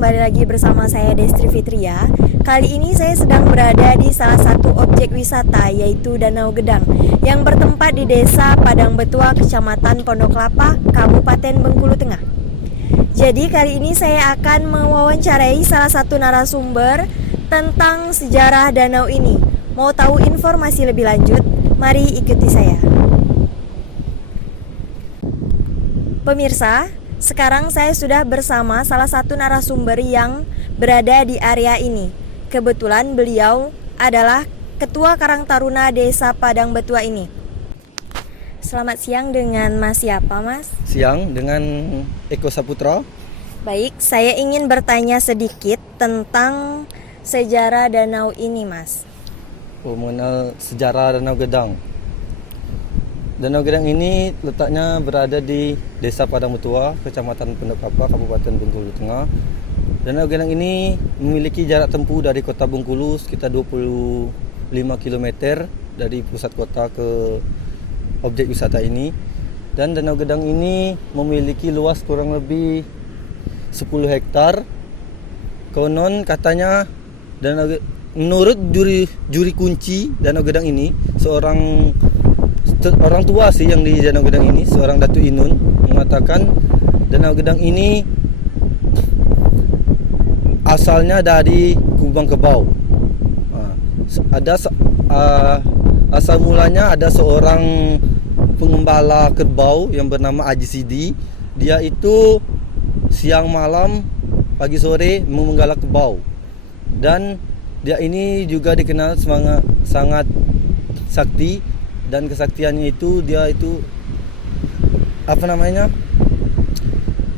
kembali lagi bersama saya Destri Fitria. Kali ini saya sedang berada di salah satu objek wisata yaitu Danau Gedang yang bertempat di Desa Padang Betua, Kecamatan Pondok Kelapa, Kabupaten Bengkulu Tengah. Jadi kali ini saya akan mewawancarai salah satu narasumber tentang sejarah danau ini. Mau tahu informasi lebih lanjut? Mari ikuti saya. Pemirsa, sekarang saya sudah bersama salah satu narasumber yang berada di area ini. Kebetulan beliau adalah Ketua Karang Taruna Desa Padang Betua ini. Selamat siang, dengan Mas siapa, Mas? Siang, dengan Eko Saputra. Baik, saya ingin bertanya sedikit tentang sejarah danau ini, Mas. Mengenal sejarah Danau Gedang. Danau Gedang ini letaknya berada di Desa Padang Betua, Kecamatan Pondok Kelapa, Kabupaten Bengkulu Tengah. Danau Gedang ini memiliki jarak tempuh dari kota Bengkulu sekitar 25 km dari pusat kota ke objek wisata ini. Dan Danau Gedang ini memiliki luas kurang lebih 10 hektar. Konon katanya menurut juri kunci Danau Gedang ini, orang tua sih yang di Danau Gedang ini, seorang Datu Inun, mengatakan Danau Gedang ini asalnya dari Kubang Kebau. Asal mulanya ada seorang pengembala kerbau yang bernama Haji Sidi. Dia itu siang malam, pagi sore menggala kerbau. Dan dia ini juga dikenal sangat sakti. Dan kesaktiannya itu, dia itu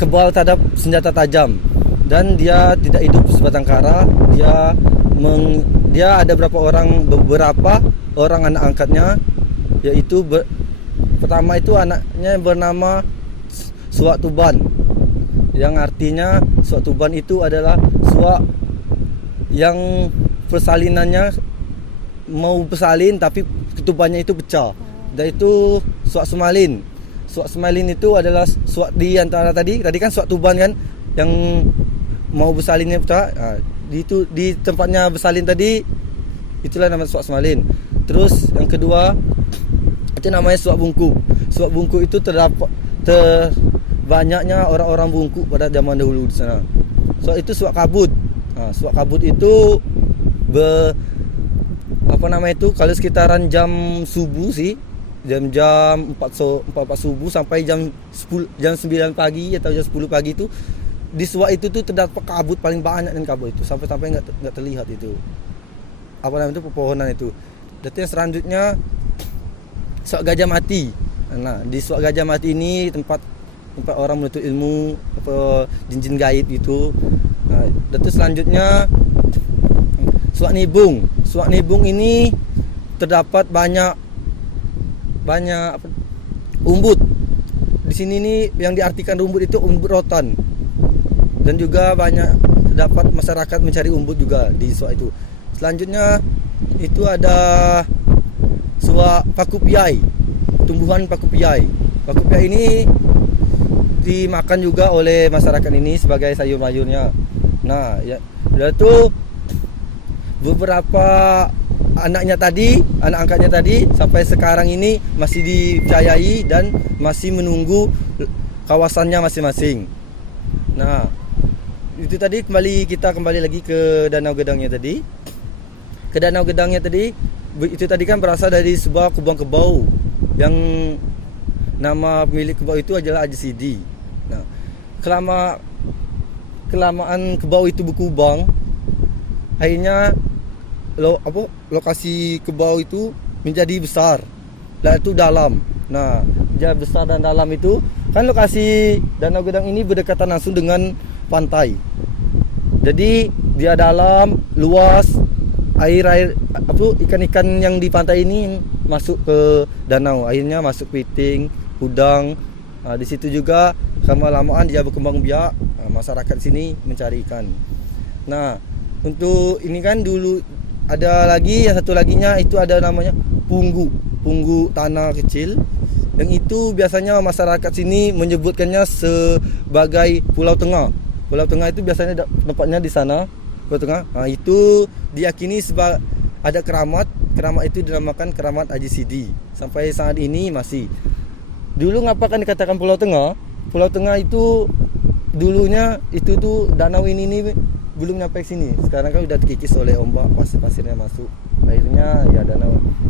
kebal terhadap senjata tajam. Dan dia tidak hidup sebatang kara. Dia ada beberapa orang anak angkatnya, yaitu pertama itu anaknya bernama Suak Tuban, yang artinya Suak Tuban itu adalah suak yang persalinannya mau bersalin tapi ketubannya itu pecah. Dan itu Suak Semalin. Suak Semalin itu adalah suak di antara tadi kan Suak Tuban kan yang mau bersalinnya pecah. Itu di tempatnya bersalin tadi, itulah nama Suak Semalin. Terus yang kedua itu namanya Suak Bungku. Suak Bungku itu banyaknya orang-orang Bungku pada zaman dahulu di sana. Suak itu Suak Kabut. Suak Kabut itu kalau sekitaran jam subuh sih, jam 4 subuh sampai jam 9 pagi atau jam 10 pagi itu di Suak itu tuh terdapat kabut paling banyak, dan kabut itu sampai nggak terlihat itu pepohonan itu. Dan yang selanjutnya Suak Gajah Mati. Nah, di Suak Gajah Mati ini tempat orang menuntut ilmu, jin-jin gaib itu. Nah, dan selanjutnya Suak Nibung. Suak Nibung ini terdapat banyak umbut. Di sini nih yang diartikan umbut itu umbut rotan. Dan juga banyak terdapat masyarakat mencari umbut juga di Suak itu. Selanjutnya itu ada Suak Pakupiai. Tumbuhan Pakupiai. Pakupiai ini dimakan juga oleh masyarakat ini sebagai sayur-mayurnya. Nah, ya itu beberapa anak angkatnya tadi sampai sekarang ini masih dipercayai dan masih menunggu kawasannya masing-masing. Nah, itu tadi kita kembali lagi ke Danau Gedangnya tadi. Ke Danau Gedangnya tadi, itu tadi kan berasal dari sebuah kubang kebau yang nama pemilik kebau itu adalah Haji Sidi. Nah, kelamaan kebau itu berkubang, akhirnya lokasi kebau itu menjadi besar, dan itu dalam. Nah, dia besar dan dalam itu kan lokasi Danau Gedang ini berdekatan langsung dengan pantai. Jadi dia dalam, luas, ikan-ikan yang di pantai ini masuk ke danau, akhirnya masuk piting, udang. Nah, di situ juga lama-lamaan dia berkembang biak. Masyarakat sini mencari ikan. Nah, untuk ini kan dulu ada lagi, yang satu laginya itu ada namanya punggu tanah kecil. Yang itu biasanya masyarakat sini menyebutkannya sebagai Pulau Tengah. Pulau Tengah itu biasanya tempatnya di sana, Pulau Tengah. Nah, itu diyakini sebab ada keramat itu dinamakan keramat Haji Sidi. Sampai saat ini masih. Dulu ngapa kan dikatakan Pulau Tengah? Pulau Tengah itu dulunya itu tuh danau ini belum nyampe sini. Sekarang kan udah terkikis oleh ombak, pasir-pasirnya masuk. Akhirnya ya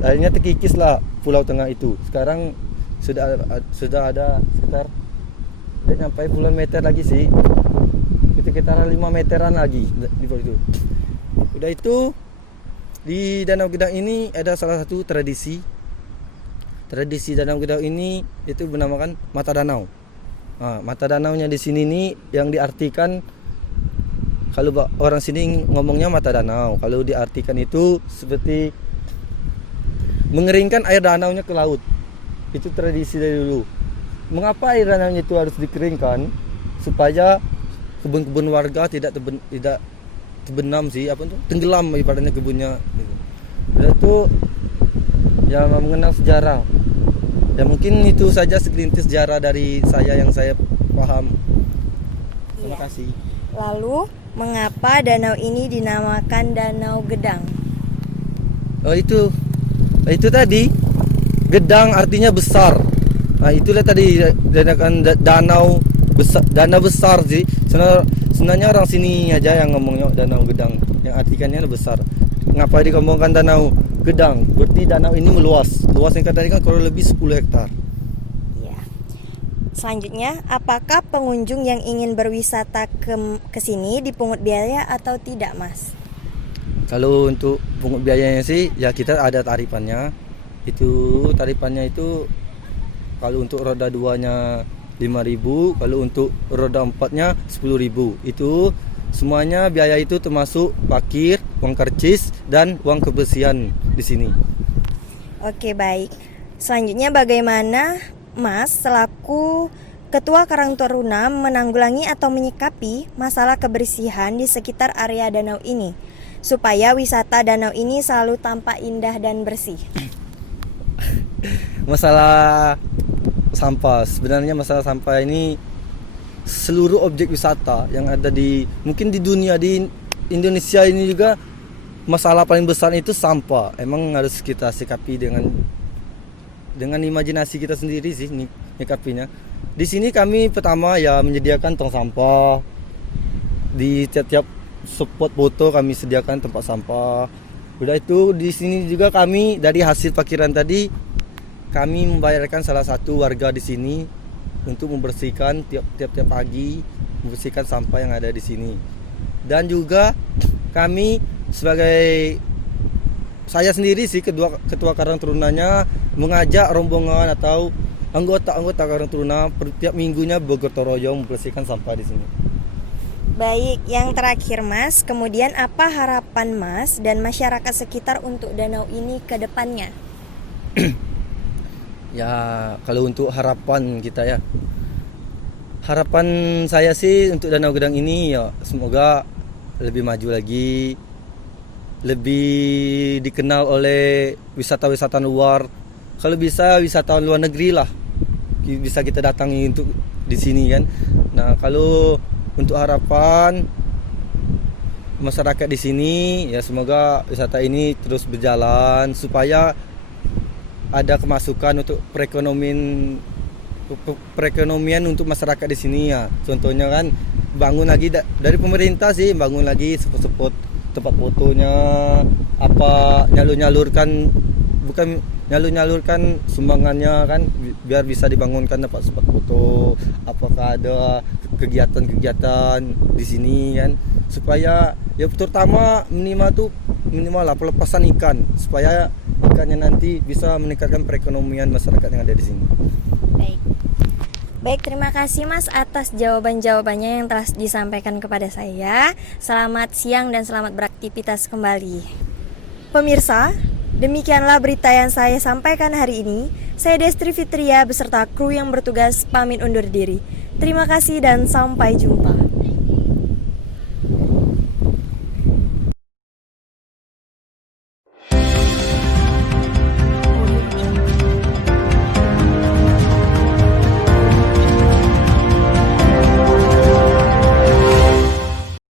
akhirnya terkikis lah Pulau Tengah itu. Sekarang sudah ada sekitar tidak nyampe puluhan meter lagi sih. Sekitar 5 meteran lagi di bawah itu. Udah itu di Danau Gedang ini ada salah satu tradisi Danau Gedang ini itu bernamakan mata danau. Nah, mata danaunya di sini nih yang diartikan, kalau orang sini ngomongnya mata danau, kalau diartikan itu seperti mengeringkan air danaunya ke laut. Itu tradisi dari dulu. Mengapa air danaunya itu harus dikeringkan? Supaya kebun-kebun warga tidak terbenam sih, tenggelam ibaratnya kebunnya. Itu ya mengenal sejarah. Ya mungkin itu saja segelintir sejarah dari saya yang saya paham. Terima kasih. Lalu, mengapa danau ini dinamakan Danau Gedang? Oh itu tadi gedang artinya besar. Nah itulah tadi danau besar sih. Sebenarnya orang sini aja yang ngomongnya Danau Gedang, yang artikannya besar. Ngapa dikembangkan Danau Gedang? Berarti danau ini meluas. Luasnya tadi kan kurang lebih 10 hektar. Ya. Selanjutnya, apakah pengunjung yang ingin berwisata ke sini dipungut biaya atau tidak, Mas? Kalau untuk pungut biayanya sih ya kita ada tarifannya. Tarifannya itu kalau untuk roda 2-nya 5.000, kalau untuk roda 4-nya 10.000. Itu semuanya biaya itu termasuk parkir, uang karcis, dan uang kebersihan di sini. Oke, baik. Selanjutnya bagaimana Mas selaku Ketua Karang Taruna menanggulangi atau menyikapi masalah kebersihan di sekitar area danau ini supaya wisata danau ini selalu tampak indah dan bersih? Masalah sampah, sebenarnya masalah sampah ini seluruh objek wisata yang ada mungkin di dunia, di Indonesia ini juga masalah paling besar itu sampah. Emang harus kita sikapi dengan imajinasi kita sendiri sih nyikapinya. Di sini kami pertama ya menyediakan tong sampah. Di tiap spot foto kami sediakan tempat sampah. Udah itu di sini juga kami dari hasil parkiran tadi kami membayarkan salah satu warga di sini untuk membersihkan tiap pagi, membersihkan sampah yang ada di sini. Dan juga kami sebagai saya sendiri sih ketua Karang Tarunanya mengajak rombongan atau anggota Karang Taruna tiap minggunya bergotong royong membersihkan sampah di sini. Baik, yang terakhir Mas, kemudian apa harapan Mas dan masyarakat sekitar untuk danau ini ke depannya? Ya, kalau untuk harapan kita ya. Harapan saya sih untuk Danau Gedang ini ya semoga lebih maju lagi, lebih dikenal oleh wisatawan luar. Kalau bisa wisatawan luar negeri lah bisa kita datangi untuk di sini kan. Nah, kalau untuk harapan masyarakat di sini ya semoga wisata ini terus berjalan supaya ada kemasukan untuk perekonomian untuk masyarakat di sini ya. Contohnya kan bangun lagi dari pemerintah sih, bangun lagi spot-spot tempat fotonya, apa nyalurkan sumbangannya kan biar bisa dibangunkan tempat spot foto. Apakah ada kegiatan-kegiatan di sini kan supaya ya terutama minimal lah pelepasan ikan supaya ikannya nanti bisa meningkatkan perekonomian masyarakat yang ada di sini. Baik, terima kasih Mas atas jawaban-jawabannya yang telah disampaikan kepada saya. Selamat siang dan selamat beraktivitas kembali. Pemirsa, demikianlah berita yang saya sampaikan hari ini. Saya Destri Fitria beserta kru yang bertugas pamit undur diri. Terima kasih dan sampai jumpa.